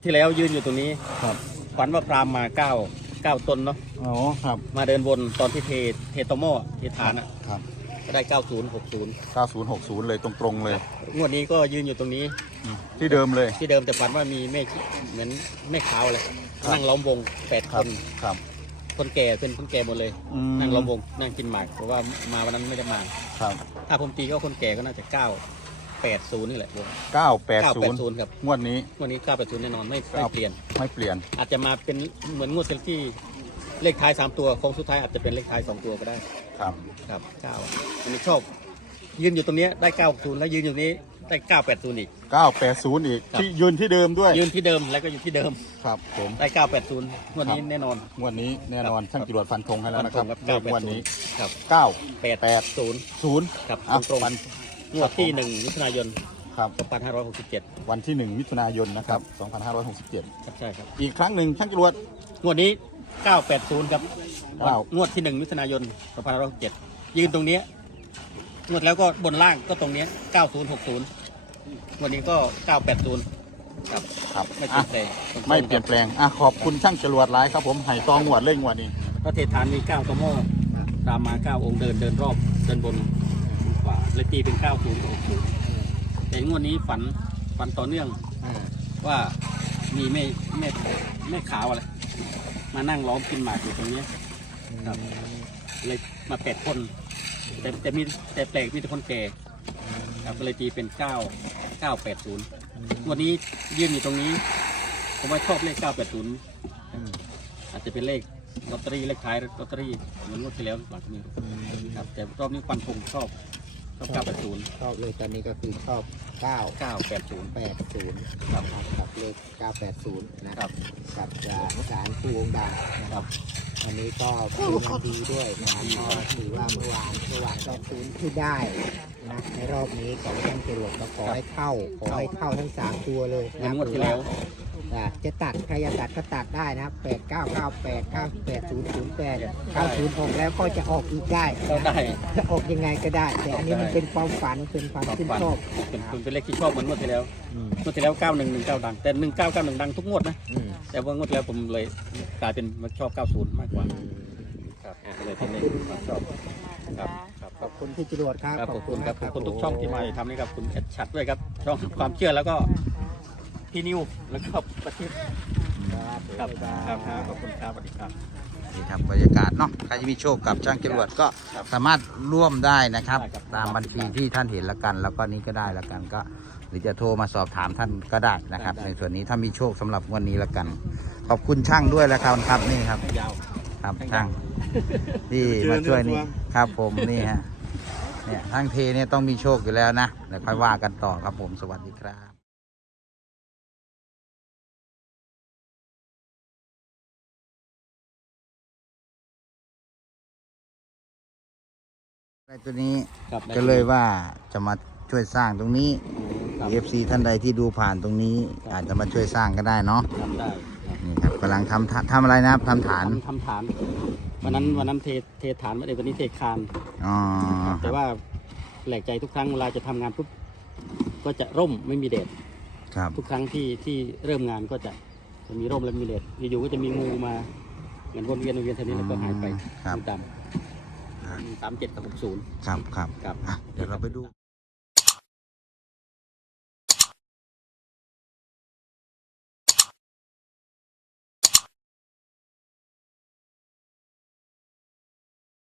ที่แล้วยืนอยู่ตรงนี้ครับฝันว่าพราหมณ์มา9ตนเนาะอ๋อครับมาเดินวนตอนที่เทโตโม่เทฐานอ่ะครับก็ได้9060 9060เลยตรงๆเลยงวดนี้ก็ยืนอยู่ตรงนี้ที่เดิมเลยที่เดิมแต่ฝันว่ามีแม่เหมือนแม่ขาวเลยนั่งล้อมวง8 คนครับคนแก่เป็นคนแก่หมดเลยนั่งล้อมวงนั่งกินหมากเพราะว่ามาวันนั้นไม่ได้มาครับถ้าผมตีก็คนแก่ก็น่าจะ980นี่แหละผม 980 ครับงวดนี้ 980แน่นอนไม่เปลี่ยนไม่เปลี่ยนอาจจะมาเป็นเหมือนงวดที่เลขท้าย3ตัวโค้งสุดท้ายอาจจะเป็นเลขท้าย2ตัวก็ได้ครับครับ9อันนี้ชอบยืนอยู่ตรงนี้ได้90แล้วยืนอยู่นี้ได้980อีก 980อีกที่ยืนที่เดิมด้วยยืนที่เดิมแล้วก็อยู่ที่เดิมครับผมได้980งวดนี้แน่นอนงวดนี้แน่นอนช่างจรวดฟันธงให้แล้วนะครับงวดนี้ครับ 980 ครับตรงงวดที่1มิถุนายนครับ 2567 วันที่1มิถุนายนนะครับ2567 ครับใช่ครับอีกครั้งหนึ่งช่างจรวดงวดนี้980ครับงวดที่1มิถุนายน2567ยืนตรงนี้งวดแล้วก็บนล่างก็ตรงนี้9060วันนี้ก็980ครับไม่เปลี่ยนแปลงขอบคุณช่างจรวดหลายครับผมให้ตองวดเล่งวันนี้พระเทฐานมี9ตัวโม่ตามมา9องค์เดินรอบเดินบนขวาเลยตีเป็น9060แต่งวดนี้ฝันต่อเนื่องว่ามีแม่ขาวอะไรมานั่งล้อมกินหมากอยู่ตรงนี้ครับเลยมา8 คนแต่แปลกมีแต่คนแก่ครับก็เลยตีเป็น980วันนี้ยืนอยู่ตรงนี้ผมว่าชอบเลข980อาจจะเป็นเลขลอตเตอรี่เลขท้ายลอตเตอรี่เหมือนงวดที่แล้วหลังนี้ครับแต่รอบนี้ฟันธงชอบ980 ชอบเลยตอนนี้ก็คือชอบ 980 กับเลข980นะครับกับสารผู้องค์ดำครับอันนี้ก็เป็นวันดีด้วยนะครับก็ถือว่าเมื่อวานก็0ที่ได้นะในรอบนี้ของท่านจรวดก็ขอให้เข้าทั้ง3ตัวเลยเหมือนงวดที่แล้วจะตัดใครจะตัดก็ตัดได้นะครับ8998 98 008 906แล้วก็จะออกอีกได้จะออกยังไงก็ได้แต่อันนี้มันเป็นความฝันเป็นความชื่นชอบเป็นเลขที่ชอบเหมือนงวดที่แล้ว9119ดังแต่1991ดังทุกงวดนะแต่ว่างวดแล้วผมเลยกลายเป็นชอบ90มากกว่าครับเลยเป็นชอบครับขอบคุณที่จรวดครับขอบคุณครับขอบคุณทุกช่องที่มาทำนี่ครับคุณแอดชัดด้วยครับช่องความเชื่อแล้วก็พี่นิวแล้วก็ประทิปครับขอบคุณครับสวัสดีครับนี่ครับบรรยากาศเนาะใครจะมีโชคกับช่างจรวดก็สามารถร่วมได้นะครับตามบัญชีที่ท่านเห็นละกันแล้วก็นี้ก็ได้ละกันก็หรือจะโทรมาสอบถามท่านก็ได้นะครับในส่วนนี้ถ้ามีโชคสำหรับวันนี้ละกันขอบคุณช่างด้วยแล้วครับนี่ครับครับช่างที่มาช่วยนี่ครับผมนี่ฮะเนี่ยทั้งเทเนี่ยต้องมีโชคอยู่แล้วนะเดี๋ยวค่อยว่ากันต่อครับผมสวัสดีครับตัวนี้ก็เลยว่าจะมาช่วยสร้างตรงนี้ FC ท่านใดที่ดูผ่านตรงนี้อาจจะมาช่วยสร้างก็ได้เนาะนี่ครับกำลังทำอะไรนะครับทำฐานวันนั้นเทฐานวันนี้เทคานแต่ว่าแปลกใจทุกครั้งเวลาจะทำงานปุ๊บก็จะร่มไม่มีแดดทุกครั้งที่เริ่มงานก็จะมีร่มและมีแดดอยู่ๆก็จะมีงูมาเหมือนวนเวียนเท่านี้แล้วก็หายไปดำ37 กับ 60 ครับเดี๋ยวเราไปดู